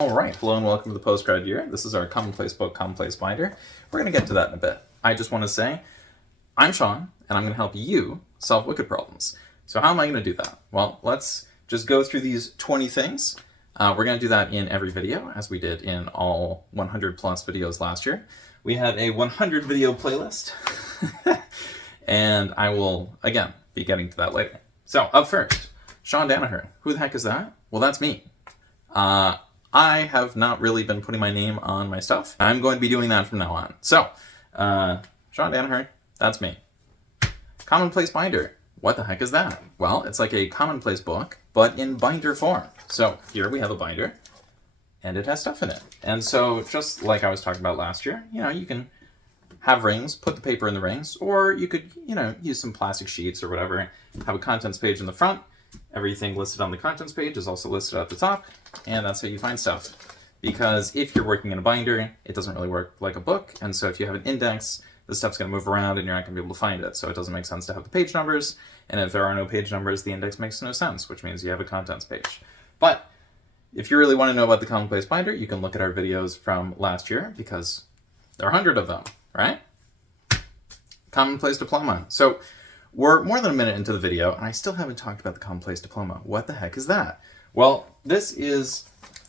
All right, hello and welcome to the postgrad year. This is our Commonplace book, Commonplace Binder. We're going to get to that in a bit. I just want to say, I'm Shaun, and I'm going to help you solve wicked problems. So how am I going to do that? Well, let's just go through these 20 things. We're going to do that in every video, as we did in all 100 plus videos last year. We have a 100 video playlist, and I will, again, be getting to that later. So, up first, Shaun Danaher. Who the heck is that? Well, that's me. I have not really been putting my name on my stuff. I'm going to be doing that from now on. So, Shaun Danaher, that's me. Commonplace Binder. What the heck is that? Well, it's like a commonplace book, but in binder form. So here we have a binder, and it has stuff in it. And so just like I was talking about last year, you can have rings, put the paper in the rings, or you could, use some plastic sheets or whatever, have a contents page in the front. Everything listed on the contents page is also listed at the top, and that's how you find stuff. Because if you're working in a binder, it doesn't really work like a book, and so if you have an index, the stuff's going to move around and you're not going to be able to find it, so it doesn't make sense to have the page numbers, and if there are no page numbers, the index makes no sense, which means you have a contents page. But if you really want to know about the Commonplace Binder, you can look at our videos from last year, because there are 100 of them, right? Commonplace Diploma. So we're more than a minute into the video, and I still haven't talked about the Commonplace Diploma. What the heck is that? Well, this is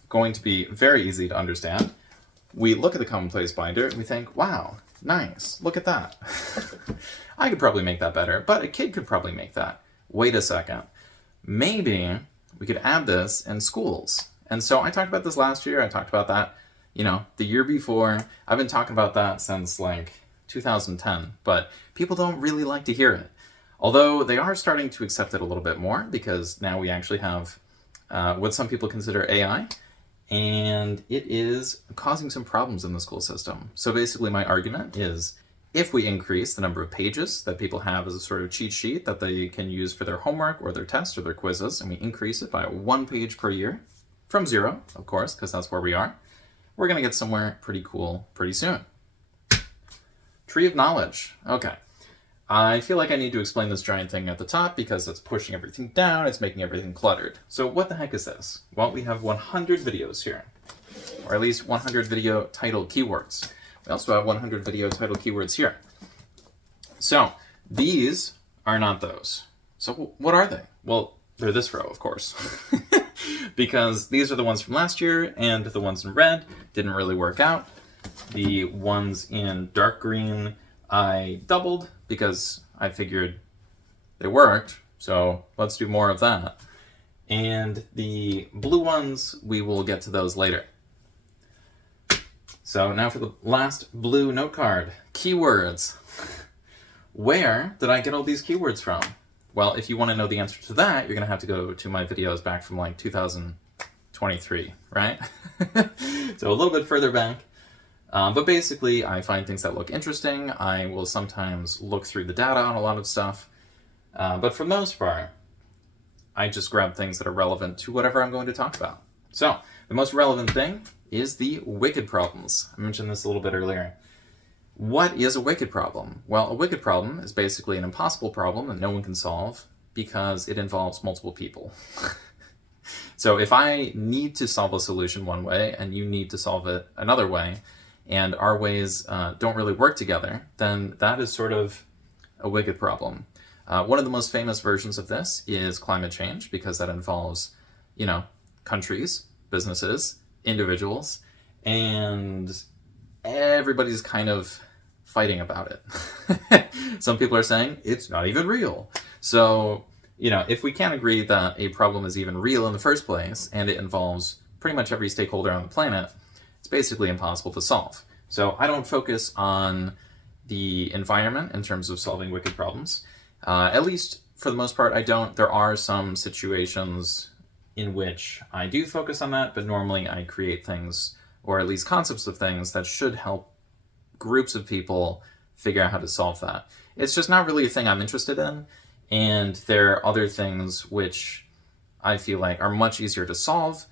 going to be very easy to understand. We look at the Commonplace Binder, and we think, wow, nice, look at that. I could probably make that better, but a kid could probably make that. Wait a second. Maybe we could add this in schools. And so I talked about this last year. I talked about that, the year before. I've been talking about that since, 2010, but people don't really like to hear it. Although they are starting to accept it a little bit more, because now we actually have what some people consider AI, and it is causing some problems in the school system. So basically my argument is, if we increase the number of pages that people have as a sort of cheat sheet that they can use for their homework or their tests or their quizzes, and we increase it by 1 page per year, from 0, of course, because that's where we are, we're going to get somewhere pretty cool pretty soon. Tree of Knowledge. Okay. I feel like I need to explain this giant thing at the top because it's pushing everything down, it's making everything cluttered. So what the heck is this? Well, we have 100 videos here, or at least 100 video title keywords. We also have 100 video title keywords here. So these are not those. So what are they? Well, they're this row, of course, because these are the ones from last year, and the ones in red didn't really work out. The ones in dark green I doubled because I figured they worked, so let's do more of that. And the blue ones, we will get to those later. So now for the last blue note card, keywords. Where did I get all these keywords from? Well, if you want to know the answer to that, you're going to have to go to my videos back from 2023, right? So a little bit further back. But basically, I find things that look interesting. I will sometimes look through the data on a lot of stuff. But for the most part, I just grab things that are relevant to whatever I'm going to talk about. So, the most relevant thing is the wicked problems. I mentioned this a little bit earlier. What is a wicked problem? Well, a wicked problem is basically an impossible problem that no one can solve because it involves multiple people. So if I need to solve a solution one way and you need to solve it another way, and our ways don't really work together, then that is sort of a wicked problem. One of the most famous versions of this is climate change, because that involves, countries, businesses, individuals, and everybody's kind of fighting about it. Some people are saying it's not even real. So, if we can't agree that a problem is even real in the first place, and it involves pretty much every stakeholder on the planet, it's basically impossible to solve. So I don't focus on the environment in terms of solving wicked problems. At least for the most part, I don't. There are some situations in which I do focus on that, but normally I create things, or at least concepts of things, that should help groups of people figure out how to solve that. It's just not really a thing I'm interested in, and there are other things which I feel like are much easier to solve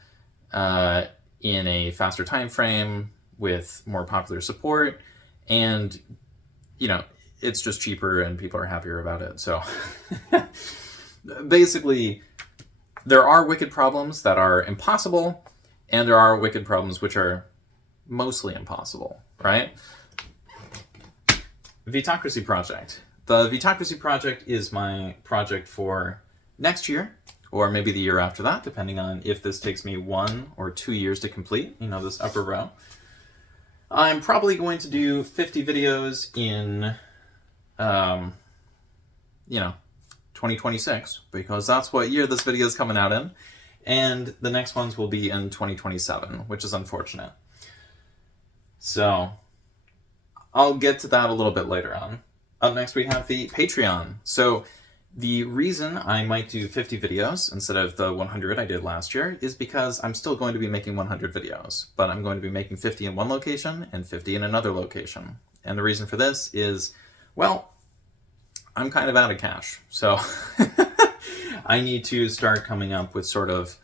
in a faster time frame with more popular support, and it's just cheaper and people are happier about it. So basically, there are wicked problems that are impossible, And there are wicked problems which are mostly impossible, right? Vetocracy Project. The Vetocracy Project is my project for next year, or maybe the year after that, depending on if this takes me 1 or 2 years to complete, this upper row. I'm probably going to do 50 videos in, 2026, because that's what year this video is coming out in. And the next ones will be in 2027, which is unfortunate. So I'll get to that a little bit later on. Up next, we have the Patreon. So the reason I might do 50 videos instead of the 100 I did last year is because I'm still going to be making 100 videos, but I'm going to be making 50 in one location and 50 in another location. And the reason for this is, well, I'm kind of out of cash. So I need to start coming up with sort of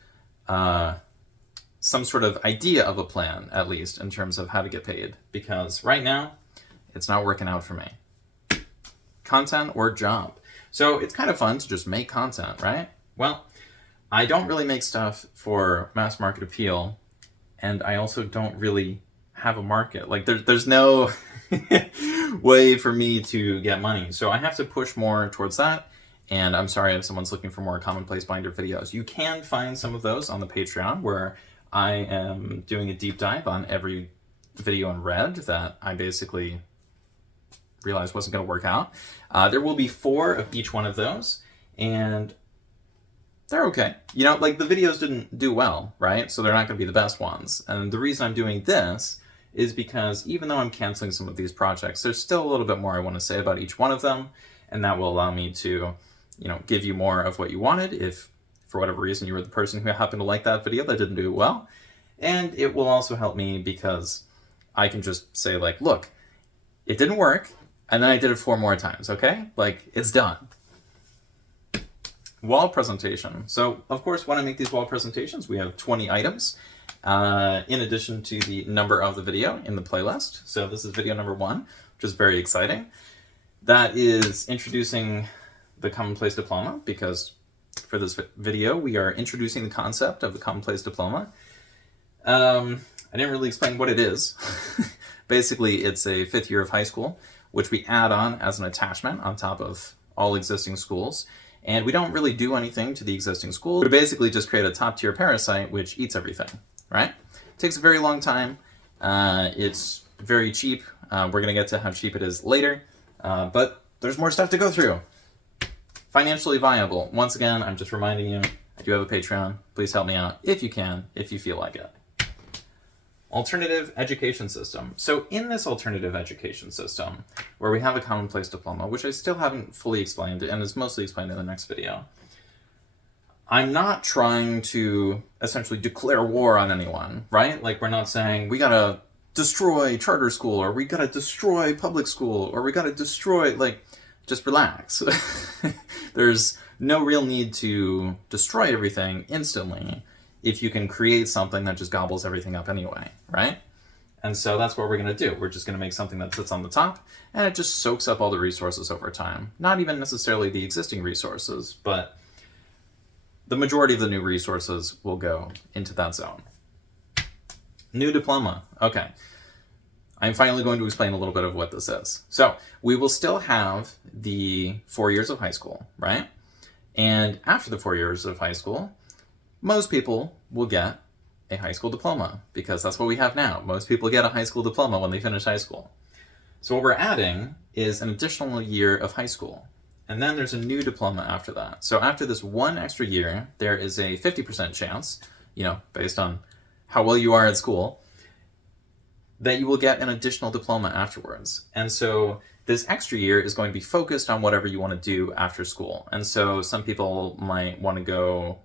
some sort of idea of a plan, at least, in terms of how to get paid. Because right now, it's not working out for me. Content or job. So it's kind of fun to just make content, right? Well, I don't really make stuff for mass market appeal, and I also don't really have a market. Like there's no way for me to get money. So I have to push more towards that. And I'm sorry if someone's looking for more Commonplace Binder videos. You can find some of those on the Patreon, where I am doing a deep dive on every video in red that I basically realized wasn't going to work out. There will be 4 of each one of those, and they're okay. Like the videos didn't do well, right? So they're not going to be the best ones. And the reason I'm doing this is because even though I'm canceling some of these projects, there's still a little bit more I want to say about each one of them, and that will allow me to, give you more of what you wanted if, for whatever reason, you were the person who happened to like that video that didn't do well. And it will also help me because I can just say, like, look, it didn't work, and then I did it 4 more times, okay? Like, it's done. Wall presentation. So, of course, when I make these wall presentations, we have 20 items, in addition to the number of the video in the playlist. So this is video number 1, which is very exciting. That is introducing the Commonplace Diploma, because for this video, we are introducing the concept of the Commonplace Diploma. I didn't really explain what it is. Basically, it's a 5th year of high school, which we add on as an attachment on top of all existing schools. And we don't really do anything to the existing school. We basically just create a top-tier parasite which eats everything, right? It takes a very long time. It's very cheap. We're going to get to how cheap it is later. But there's more stuff to go through. Financially viable. Once again, I'm just reminding you, I do have a Patreon. Please help me out if you can, if you feel like it. Alternative education system. So in this alternative education system, where we have a Commonplace Diploma, which I still haven't fully explained and is mostly explained in the next video, I'm not trying to essentially declare war on anyone, right? Like, we're not saying we gotta destroy charter school, or we gotta destroy public school, or we gotta destroy, like, just relax. There's no real need to destroy everything instantly if you can create something that just gobbles everything up anyway, right? And so that's what we're going to do. We're just going to make something that sits on the top, and it just soaks up all the resources over time. Not even necessarily the existing resources, but the majority of the new resources will go into that zone. New diploma. Okay. I'm finally going to explain a little bit of what this is. So we will still have the 4 years of high school, right? And after the 4 years of high school, most people will get a high school diploma, because that's what we have now. Most people get a high school diploma when they finish high school. So what we're adding is an additional year of high school. And then there's a new diploma after that. So after this 1 extra year, there is a 50% chance, based on how well you are at school, that you will get an additional diploma afterwards. And so this extra year is going to be focused on whatever you want to do after school. And so some people might want to go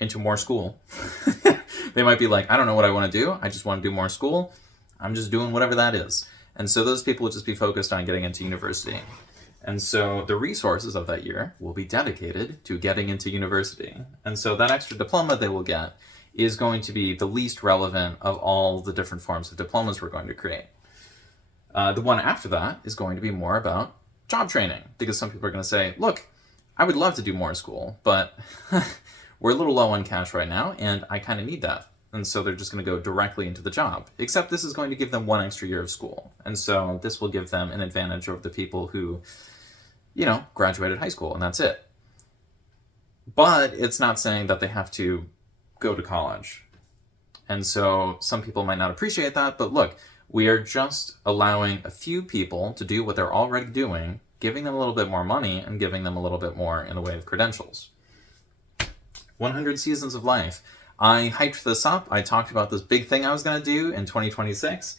into more school. They might be like, I don't know what I want to do. I just want to do more school. I'm just doing whatever that is. And so those people will just be focused on getting into university. And so the resources of that year will be dedicated to getting into university. And so that extra diploma they will get is going to be the least relevant of all the different forms of diplomas we're going to create. The one after that is going to be more about job training, because some people are going to say, look, I would love to do more school, but we're a little low on cash right now, and I kind of need that. and so they're just going to go directly into the job. Except this is going to give them 1 extra year of school, and so this will give them an advantage over the people who, you know, graduated high school, and that's it. But it's not saying that they have to go to college. And so some people might not appreciate that, but look, we are just allowing a few people to do what they're already doing, giving them a little bit more money and giving them a little bit more in the way of credentials. 100 Seasons of Life. I hyped this up. I talked about this big thing I was going to do in 2026,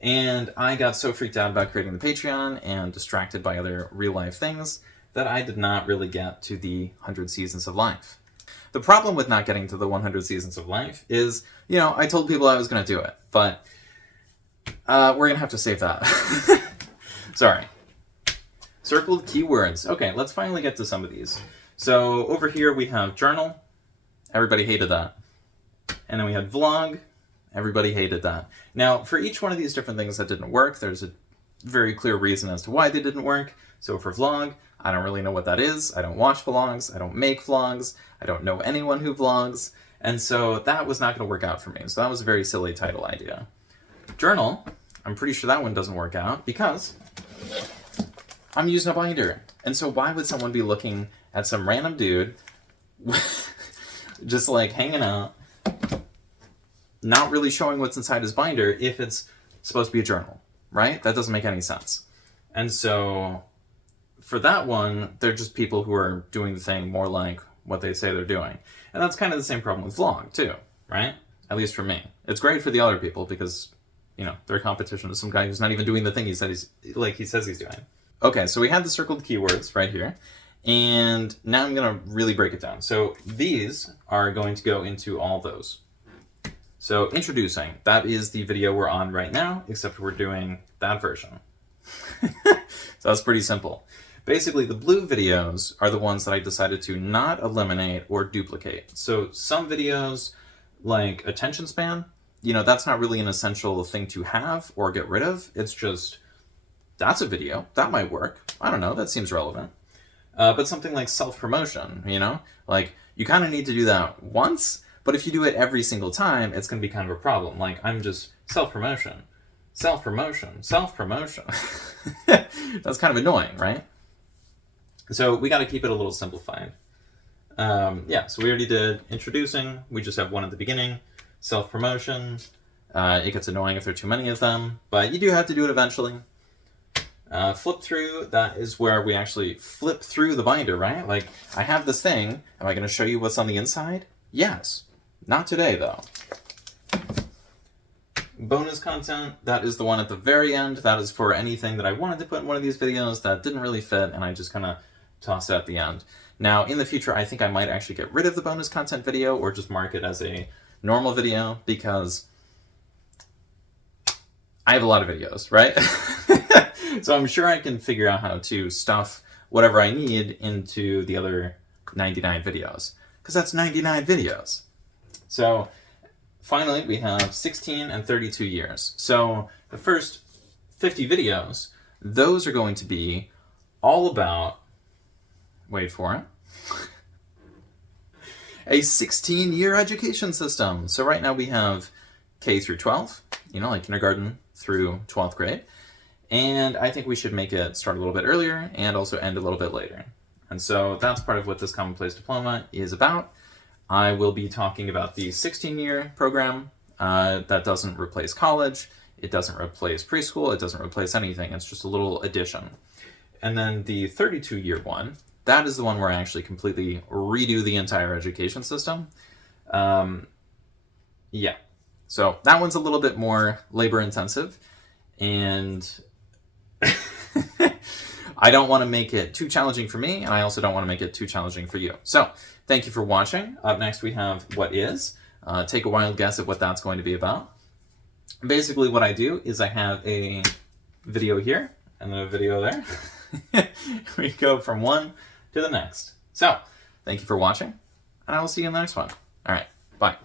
and I got so freaked out about creating the Patreon and distracted by other real-life things that I did not really get to the 100 Seasons of Life. The problem with not getting to the 100 Seasons of Life is, you know, I told people I was going to do it, but we're going to have to save that. Sorry. Circled keywords. Okay, let's finally get to some of these. So over here we have journal. Everybody hated that. And then we had vlog. Everybody hated that. Now, for each one of these different things that didn't work, there's a very clear reason as to why they didn't work. So for vlog, I don't really know what that is. I don't watch vlogs. I don't make vlogs. I don't know anyone who vlogs. And so that was not going to work out for me. So that was a very silly title idea. Journal, I'm pretty sure that one doesn't work out because I'm using a binder. And so why would someone be looking at some random dude just like hanging out, not really showing what's inside his binder if it's supposed to be a journal, right? That doesn't make any sense. And so for that one, they're just people who are doing the thing more like what they say they're doing. And that's kind of the same problem with vlog too, right? At least for me. It's great for the other people because, you know, they're competition with some guy who's not even doing the thing he says he's doing. Okay, so we had the circled keywords right here. And now I'm going to really break it down. So these are going to go into all those. So introducing, that is the video we're on right now, except we're doing that version. So that's pretty simple. Basically, the blue videos are the ones that I decided to not eliminate or duplicate. So some videos, like attention span, you know, that's not really an essential thing to have or get rid of. It's just, that's a video. That might work. I don't know. That seems relevant. But something like self-promotion, you know? Like, you kind of need to do that once, but if you do it every single time, it's going to be kind of a problem. Like, I'm just self-promotion, self-promotion, self-promotion. That's kind of annoying, right? So we got to keep it a little simplified. Yeah, so we already did introducing. We just have one at the beginning. Self-promotion. It gets annoying if there are too many of them, but you do have to do it eventually. Flip through, that is where we actually flip through the binder, right? Like, I have this thing. Am I going to show you what's on the inside? Yes. Not today, though. Bonus content, that is the one at the very end. That is for anything that I wanted to put in one of these videos that didn't really fit, and I just kind of tossed it at the end. Now, in the future, I think I might actually get rid of the bonus content video or just mark it as a normal video because I have a lot of videos, right? So I'm sure I can figure out how to stuff whatever I need into the other 99 videos, because that's 99 videos. So finally, we have 16 and 32 years. So the first 50 videos, those are going to be all about, wait for it, a 16-year education system. So right now we have K through 12, you know, like kindergarten through 12th grade. And I think we should make it start a little bit earlier and also end a little bit later. And so that's part of what this Commonplace Diploma is about. I will be talking about the 16-year program that doesn't replace college. It doesn't replace preschool. It doesn't replace anything. It's just a little addition. And then the 32-year one, that is the one where I actually completely redo the entire education system. Yeah. So that one's a little bit more labor intensive. And I don't want to make it too challenging for me, and I also don't want to make it too challenging for you. So, thank you for watching. Up next we have What Is. Take a wild guess at what that's going to be about. Basically what I do is I have a video here, and then a video there. We go from one to the next. So, thank you for watching, and I will see you in the next one. Alright, bye.